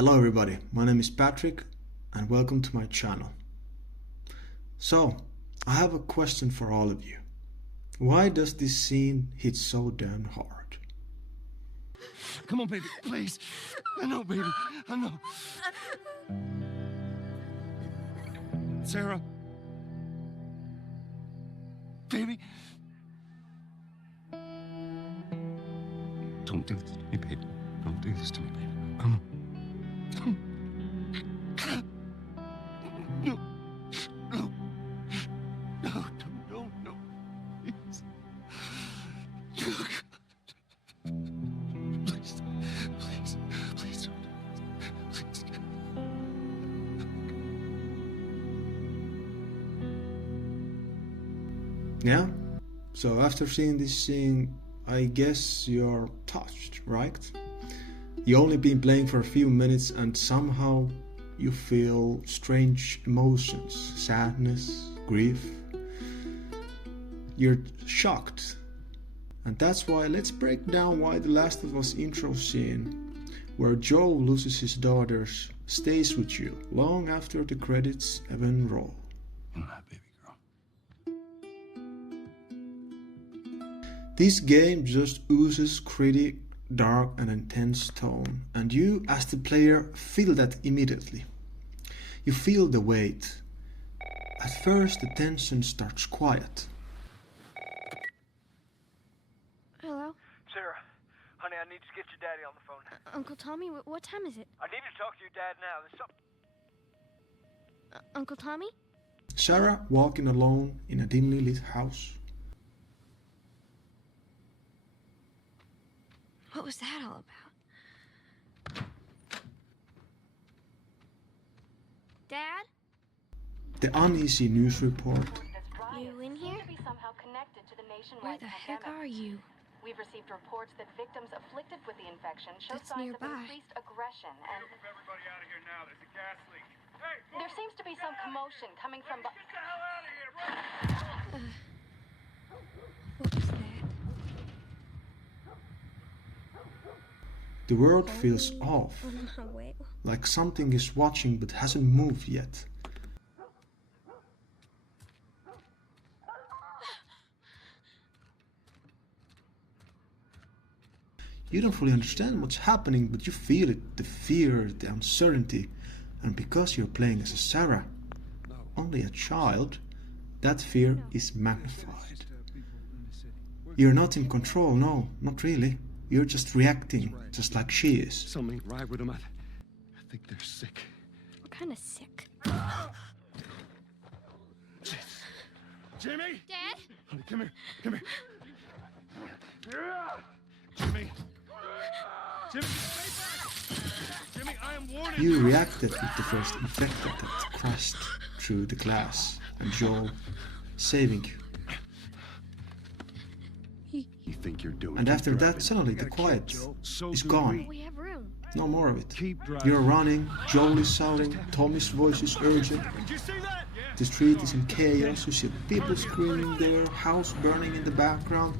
Hello everybody, my name is Patrick and welcome to my channel. So, I have a question for all of you. Why does this scene hit so damn hard? Come on, baby, please. I know, baby, I know. Sarah. Baby. Don't do this to me, baby. Don't do this to me, baby. No. No. No. No, no, no. Please. Please. Please. Please don't. Please. Yeah? So after seeing this scene, I guess you're touched, right? You only been playing for a few minutes and somehow you feel strange emotions, sadness, grief. You're shocked. And that's why let's break down why The Last of Us intro scene, where Joel loses his daughters, stays with you long after the credits even roll. All right, baby girl. This game just oozes gritty, dark and intense tone, and you as the player feel that immediately. You feel the weight. At first the tension starts quiet. Hello? Sarah, honey, I need to get your daddy on the phone. Uncle Tommy, what time is it? I need to talk to your dad now. There's something... Uncle Tommy? Sarah walking alone in a dimly lit house. What was that all about? Dad? The uneasy news report. You in here? Where the heck are you? We've received reports that victims afflicted with the infection show That's signs nearby. of increased aggression, and Move everybody out of here now. There's a gas leak. Hey, there seems to be some commotion coming from. get the hell out of here, right? What was that? The world feels off, On my way. like something is watching but hasn't moved yet. You don't fully understand what's happening, but you feel it, the fear, the uncertainty. And because you're playing as a Sarah, only a child, that fear is magnified. You're not in control, no, not really. You're just reacting, just like she is. Something ain't right with them. I think they're sick. What kind of sick? Jimmy! Dad? Honey, come here. Come here. Jimmy! Jimmy, stay back! Jimmy, I am warning you! You reacted with the first infected that crashed through the glass, and Joel saving you. You think you're doing And it. after that, suddenly the quiet is gone. We have room. No more of it. Keep driving. You're running, Joel is shouting, Tommy's voice is urgent. Did you see that? Yeah. The street is in chaos, you see people screaming there, house burning in the background.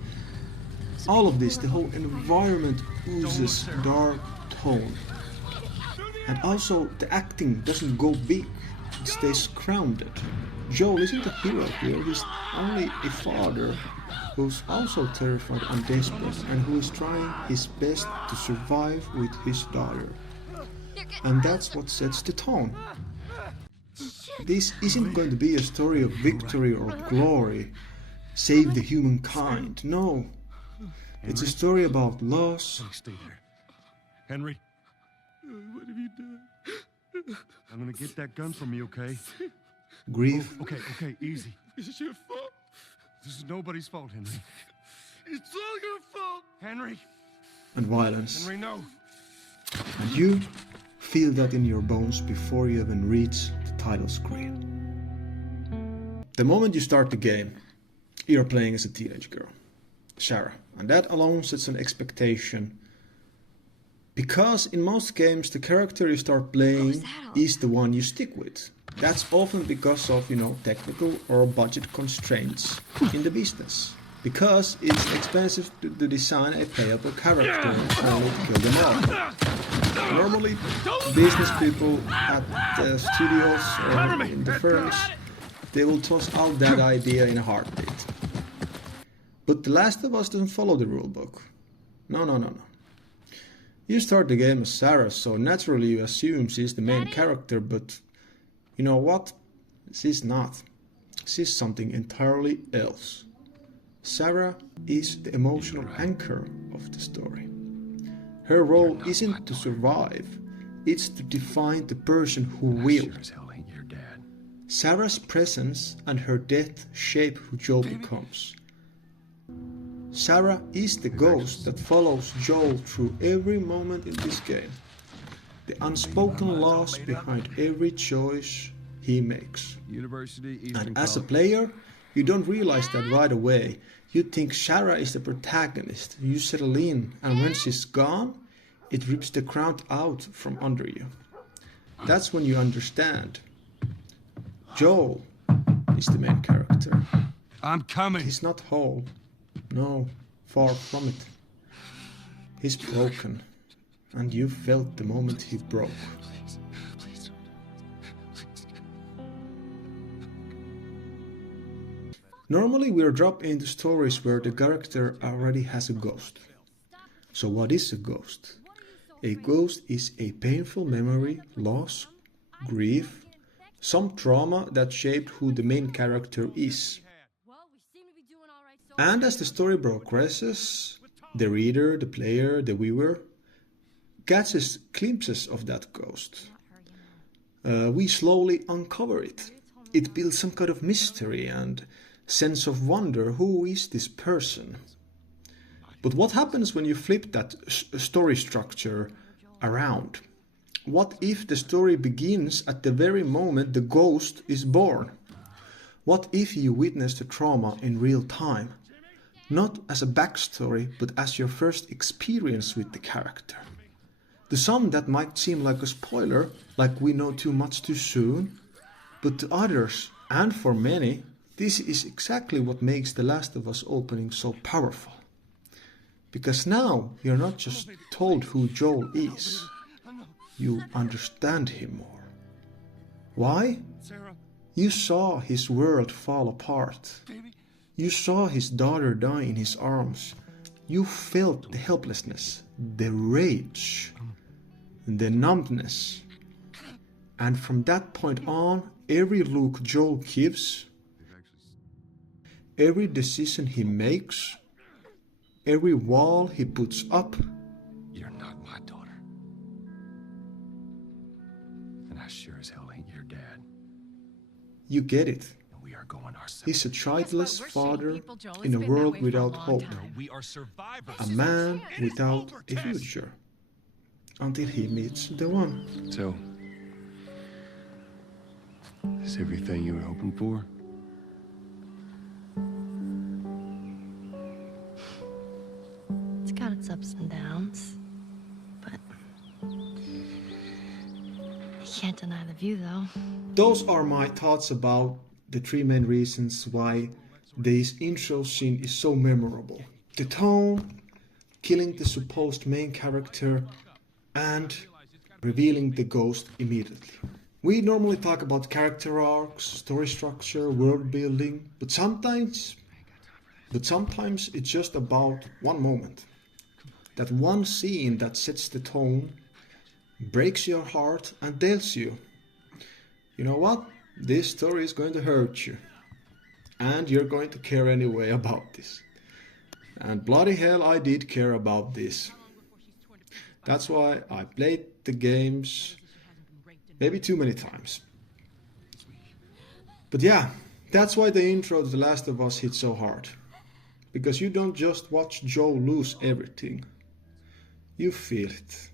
All of this, the whole environment oozes dark tone. And also, the acting doesn't go big, it stays grounded. Joel isn't a hero here, he's only a father who's also terrified and desperate, and who is trying his best to survive with his daughter. And that's what sets the tone. This isn't going to be a story of victory or glory, save the humankind, no. It's a story about loss. Stay there. Henry. What have you done? I'm gonna get that gun from you, okay? Grief, Okay, easy. This is your fault. This is nobody's fault, Henry. It's all your fault! Henry! and violence. Henry, no! And you feel that in your bones before you even reach the title screen. The moment you start the game, you're playing as a teenage girl, Sarah, and that alone sets an expectation. Because in most games, the character you start playing is the one you stick with. That's often because of, technical or budget constraints in the business. because it's expensive to design a playable character only to kill them all. Normally, business people at the studios or in the firms, they will toss out that idea in a heartbeat. But The Last of Us doesn't follow the rulebook. No. You start the game as Sarah, so naturally you assume she's the main character, but you know what? She's not. She's something entirely else. Sarah is the emotional anchor of the story. Her role isn't to survive, it's to define the person who will. Sarah's presence and her death shape who Joel becomes. Sarah is the ghost that follows Joel through every moment in this game. The unspoken laws behind every choice he makes. And as a player, you don't realize that right away. You think Sarah is the protagonist. You settle in, and when she's gone, it rips the ground out from under you. That's when you understand. Joel is the main character. I'm coming. He's not whole. No, far from it. He's broken, and you felt the moment he broke. Normally we're dropped into stories where the character already has a ghost. So what is a ghost? A ghost is a painful memory, loss, grief, some trauma that shaped who the main character is. And as the story progresses, the reader, the player, the viewer catches glimpses of that ghost. We slowly uncover it. It builds some kind of mystery and sense of wonder. Who is this person? But what happens when you flip that story structure around? What if the story begins at the very moment the ghost is born? What if you witness the trauma in real time? Not as a backstory, but as your first experience with the character. To some that might seem like a spoiler, like we know too much too soon, but to others, and for many, this is exactly what makes The Last of Us opening so powerful. Because now you're not just told who Joel is, you understand him more. Why? You saw his world fall apart. You saw his daughter die in his arms. You felt the helplessness, the rage, the numbness. And from that point on, every look Joel gives, every decision he makes, every wall he puts up, You're not my daughter. And I sure as hell ain't your dad. you get it. And we are going our separate. He's a childless father in a world without hope. We are survivors. A man without a future. Until he meets the one. So, is everything you were hoping for? It's got its ups and downs, but you can't deny the view, though. Those are my thoughts about the three main reasons why this intro scene is so memorable. The tone, killing the supposed main character, and revealing the ghost immediately. We normally talk about character arcs, story structure, world building, but sometimes it's just about one moment. That one scene that sets the tone, breaks your heart and tells you, you know what, this story is going to hurt you. And you're going to care anyway about this. And bloody hell, I did care about this. That's why I played the games maybe too many times. But yeah, that's why the intro to The Last of Us hit so hard. Because you don't just watch Joel lose everything. You feel it.